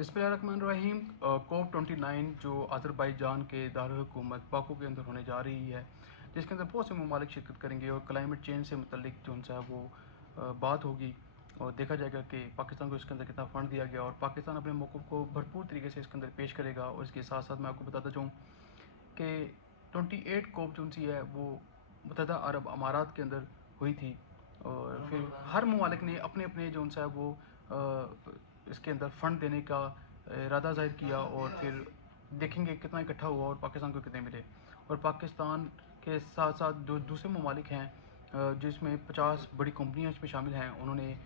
बिस्मिल्लाहिर्रहमानिर्रहीम। COP29 जो Azerbaijan के दारुल-हुकूमत बाकू के अंदर होने जा रही है, जिसके अंदर बहुत से ममालिक शिरकत करेंगे और क्लाइमेट चेंज से मुतल्लिक जो उनसे वो बात होगी और देखा जाएगा कि पाकिस्तान को इसके अंदर कितना फ़ंड दिया गया और पाकिस्तान अपने मौक़िफ़ को भरपूर तरीके से इसके अंदर पेश करेगा। और इसके साथ साथ मैं आपको बताता जाऊँ कि 28 COP जो सी है वो मुत्तहदा अरब अमारात के अंदर हुई थी और फिर हर ममालिक ने अपने अपने जो उनसा वो इसके अंदर फ़ंड देने का इरादा ज़ाहिर किया और फिर देखेंगे कितना इकट्ठा हुआ और पाकिस्तान को कितने मिले। और पाकिस्तान के साथ साथ जो दूसरे ममालिक हैं जिसमें 50 बड़ी कंपनियां इसमें शामिल हैं, उन्होंने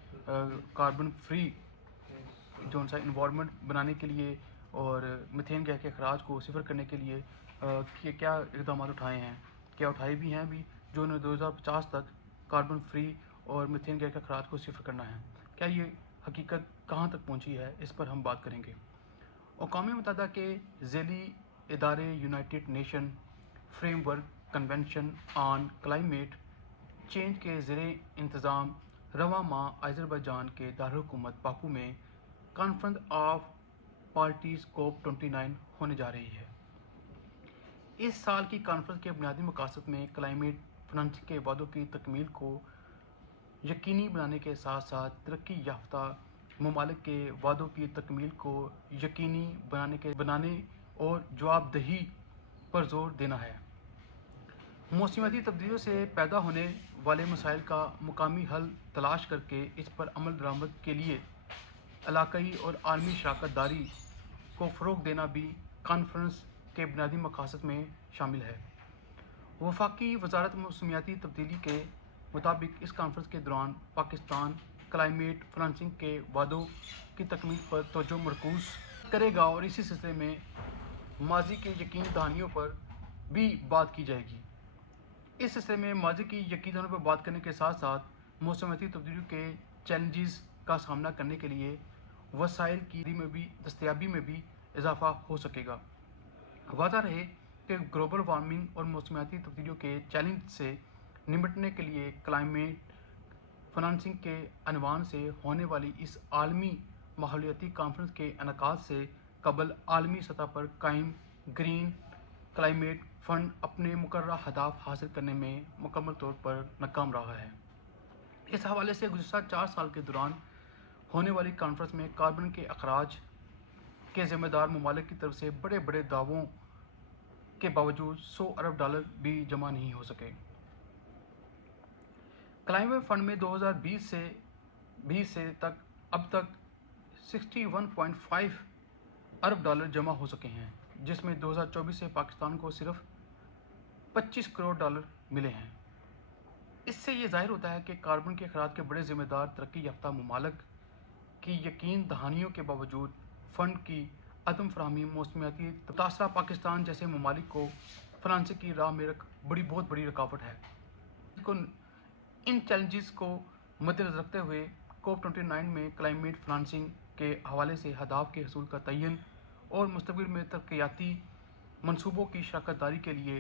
कार्बन फ्री जो उनसा इन्वायरमेंट बनाने के लिए और मीथेन गैस के अखराज को सिफर करने के लिए क्या इकदाम उठाए हैं, क्या उठाए भी हैं अभी, जो उन्हें 2050 तक कार्बन फ्री और मीथेन गैस के अखराज को सिफर करना है। क्या ये हकीकत कहाँ तक पहुँची है, इस पर हम बात करेंगे। अक़वाम मुत्तहिदा के ज़ैली इदारे United nation framework convention on climate change के ज़ेरे इंतज़ाम रवां माह अज़रबैजान के दारुल-हुकूमत बाकू में कॉन्फ्रेंस ऑफ पार्टीज़ COP29 होने जा रही है। इस साल की कॉन्फ्रेंस के बुनियादी मकासद में क्लाइमेट फाइनेंसिंग के वादों की तकमील को यकीनी बनाने के साथ साथ तरक्की याफ्ता ममालिक के वादों की तकमील को यकीनी बनाने और जवाबदेही पर जोर देना है। मौसमियाती तब्दीलियों से पैदा होने वाले मसाइल का मुकामी हल तलाश करके इस पर अमल दरामद के लिए इलाकाई और आलमी शराकत दारी को फ़रोग़ देना भी कॉन्फ्रेंस के बुनियादी मकासद में शामिल है। वफाकी वजारत मौसमियाती तब्दीली के मुताबिक इस कॉन्फ्रेंस के दौरान पाकिस्तान क्लाइमेट फाइनेंसिंग के वादों की तकमील पर तवज्जो मरकूज़ करेगा और इसी सिलसिले में माजी के यकीन दहानियों पर भी बात की जाएगी। इस सिलसिले में माजी की यकीन दहानियों पर बात करने के साथ साथ मौसमियाती तब्दीली के चैलेंजेस का सामना करने के लिए वसाइल की दस्तयाबी में भी इजाफा हो सकेगा। वादा रहे कि ग्लोबल वार्मिंग और मौसमियाती तब्दीलियों के चैलेंज से निपटने के लिए क्लाइमेट फाइनेंसिंग के अनवान से होने वाली इस आलमी माहौलियाती कॉन्फ्रेंस के इनेकाद से कबल आलमी सतह पर कायम ग्रीन क्लाइमेट फंड अपने मुकर्रर हदाफ हासिल करने में मुकम्मल तौर पर नाकाम रहा है। इस हवाले से गुज़श्ता 4 साल के दौरान होने वाली कॉन्फ्रेंस में कार्बन के अखराज के ज़िम्मेदार ममालिक की तरफ से बड़े बड़े दावों के बावजूद $100 अरब भी जमा नहीं हो सके। क्लाइमेट फंड में 2020 से तक अब तक $61.5 अरब जमा हो सके हैं, जिसमें 2024 से पाकिस्तान को सिर्फ $25 करोड़ मिले हैं। इससे ये जाहिर होता है कि कार्बन के अखराज के बड़े ज़िम्मेदार तरक्की याफ्ता ममालिक की यकीन दहानियों के बावजूद फ़ंड की अदम फराहमी मौसमियाती मुतासरा पाकिस्तान जैसे ममालिक को फाइनेंसिंग की राह में बहुत बड़ी रुकावट है। इन चैलेंजेस को मद्देनज़र रखते हुए COP29 में क्लाइमेट फाइनेंसिंग के हवाले से अहदाफ के हसूल का तयन और मुस्तक़बिल में तरक्याती मनसूबों की शराकत दारी के लिए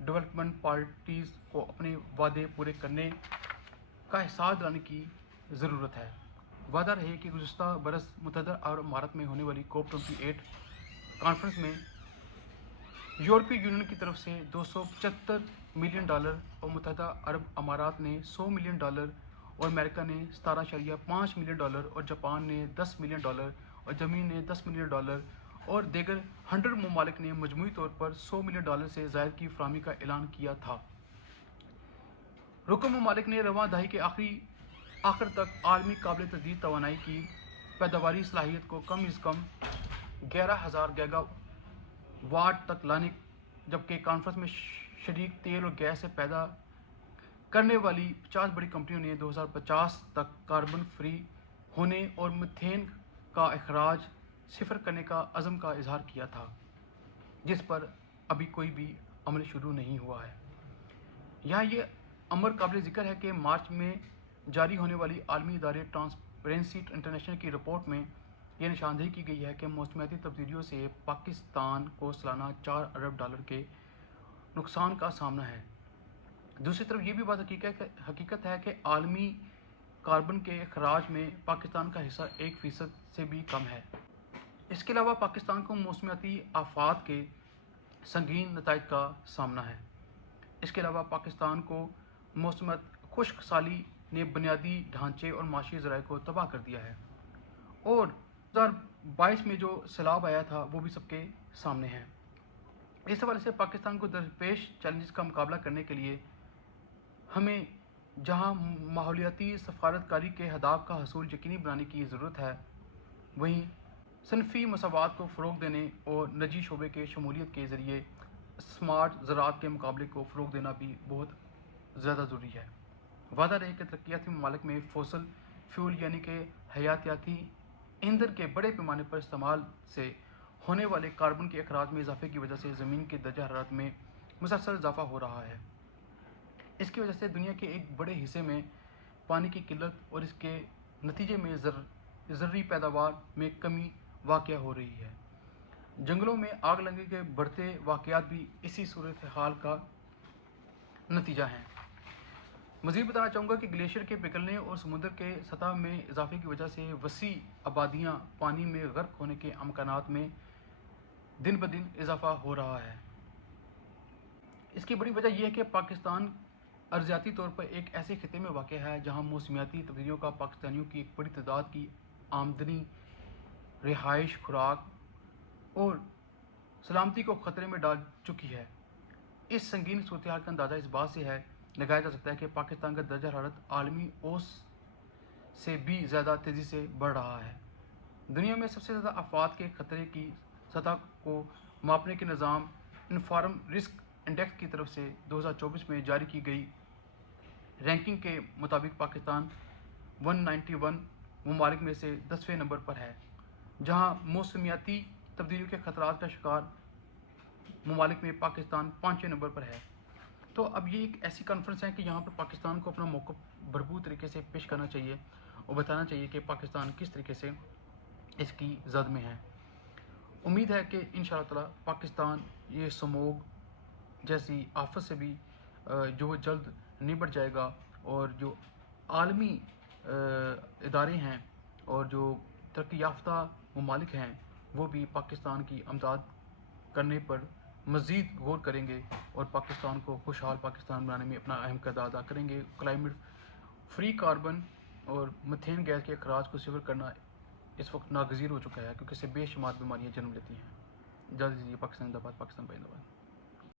डेवलपमेंट पार्टीज़ को अपने वादे पूरे करने का एहसास दिलाने की ज़रूरत है। वादा रहे कि गुज़श्ता बरस मुत्तहदा अरब अमारात में होने वाली COP28 कॉन्फ्रेंस में यूरोपीय यूनियन की तरफ से $275 मिलियन और मुत्तहदा अरब अमारात ने $100 मिलियन और अमेरिका ने $17.5 मिलियन और जापान ने $10 मिलियन और जर्मनी ने $10 मिलियन और दीगर 100 ममालिक ने मजमूई तौर पर $100 मिलियन से ज़ायद की फराहमी का ऐलान किया था। रुकन ममालिक ने रवां दहाई के आखिर तक आलमी काबिल तजदीद तवानाई की पैदावारी सलाहियत को कम अज़ कम 11,000 गीगा वाट तक लाने, जबकि कॉन्फ्रेंस में शरीक तेल और गैस से पैदा करने वाली 50 बड़ी कंपनियों ने 2050 तक कार्बन फ्री होने और मीथेन का अखराज सिफर करने का अज़म का इजहार किया था, जिस पर अभी कोई भी अमल शुरू नहीं हुआ है। यहाँ ये अमर काबिल ज़िक्र है कि मार्च में जारी होने वाली आलमी इदारे ट्रांसपेरेंसी इंटरनेशनल की रिपोर्ट में यह निशानदेही की गई है कि मौसमियाती तब्दीलियों से पाकिस्तान को सालाना $4 अरब के नुकसान का सामना है। दूसरी तरफ ये भी बात हकीकत है कि आलमी कार्बन के अखराज में पाकिस्तान का हिस्सा 1% से भी कम है। اس کے علاوہ پاکستان کو موسمیاتی آفات کے سنگین نتائج کا سامنا ہے۔ اس کے علاوہ پاکستان کو موسمیات خشک سالی نے بنیادی ڈھانچے اور معاشی ذرائع کو تباہ کر دیا ہے، اور 2022 میں جو سیلاب آیا تھا وہ بھی سب کے سامنے ہے۔ اس حوالے سے پاکستان کو درپیش چیلنجز کا مقابلہ کرنے کے لیے ہمیں جہاں ماحولیاتی سفارتکاری کے اہداف کا حصول یقینی بنانے کی ضرورت ہے، وہیں صنفی مساوات کو فروغ دینے اور نجی شعبے کے شمولیت کے ذریعے اسمارٹ زراعت کے مقابلے کو فروغ دینا بھی بہت زیادہ ضروری ہے۔ وعدہ رہے کہ ترقیاتی ممالک میں فوسل فیول یعنی کہ حیاتیاتی ایندھن کے بڑے پیمانے پر استعمال سے ہونے والے کاربن کے اخراج میں اضافے کی وجہ سے زمین کے درجہ حرارت میں مسلسل اضافہ ہو رہا ہے۔ اس کی وجہ سے دنیا کے ایک بڑے حصے میں پانی کی قلت اور اس کے نتیجے میں زرعی پیداوار میں کمی واقع ہو رہی ہے۔ جنگلوں میں آگ لگنے کے بڑھتے واقعات بھی اسی صورتحال کا نتیجہ ہیں۔ مزید بتانا چاہوں گا کہ گلیشیئر کے پگھلنے اور سمندر کے سطح میں اضافے کی وجہ سے وسیع آبادیاں پانی میں غرق ہونے کے امکانات میں دن بدن اضافہ ہو رہا ہے۔ اس کی بڑی وجہ یہ ہے کہ پاکستان ارضیاتی طور پر ایک ایسے خطے میں واقع ہے جہاں موسمیاتی تبدیلیوں کا پاکستانیوں کی ایک بڑی تعداد کی آمدنی، رہائش، خوراک اور سلامتی کو خطرے میں ڈال چکی ہے۔ اس سنگین صورتحال کا اندازہ اس بات سے ہے لگایا جا سکتا ہے کہ پاکستان کا درجہ حرارت عالمی اوس سے بھی زیادہ تیزی سے بڑھ رہا ہے۔ دنیا میں سب سے زیادہ آفات کے خطرے کی سطح کو ماپنے کے نظام انفارم رسک انڈیکس کی طرف سے 2024 میں جاری کی گئی رینکنگ کے مطابق پاکستان 191 ممالک میں سے 10ویں نمبر پر ہے، جہاں موسمیاتی تبدیلیوں کے خطرات کا شکار ممالک میں پاکستان 5ویں نمبر پر ہے۔ تو اب یہ ایک ایسی کانفرنس ہے کہ یہاں پر پاکستان کو اپنا موقف بھرپور طریقے سے پیش کرنا چاہیے اور بتانا چاہیے کہ پاکستان کس طریقے سے اس کی زد میں ہے۔ امید ہے کہ انشاءاللہ تعالی پاکستان یہ سموگ جیسی آفت سے بھی جو جلد نبٹ جائے گا، اور جو عالمی ادارے ہیں اور جو ترقی یافتہ ممالک ہیں وہ بھی پاکستان کی امداد کرنے پر مزید غور کریں گے اور پاکستان کو خوشحال پاکستان بنانے میں اپنا اہم کردار ادا کریں گے۔ کلائمیٹ فری کاربن اور میتھین گیس کے اخراج کو صفر کرنا اس وقت ناگزیر ہو چکا ہے، کیونکہ اس سے بے شمار بیماریاں جنم لیتی ہیں۔ اجازت دیجیے، پاکستان زندہ باد، پاکستان زندہ باد۔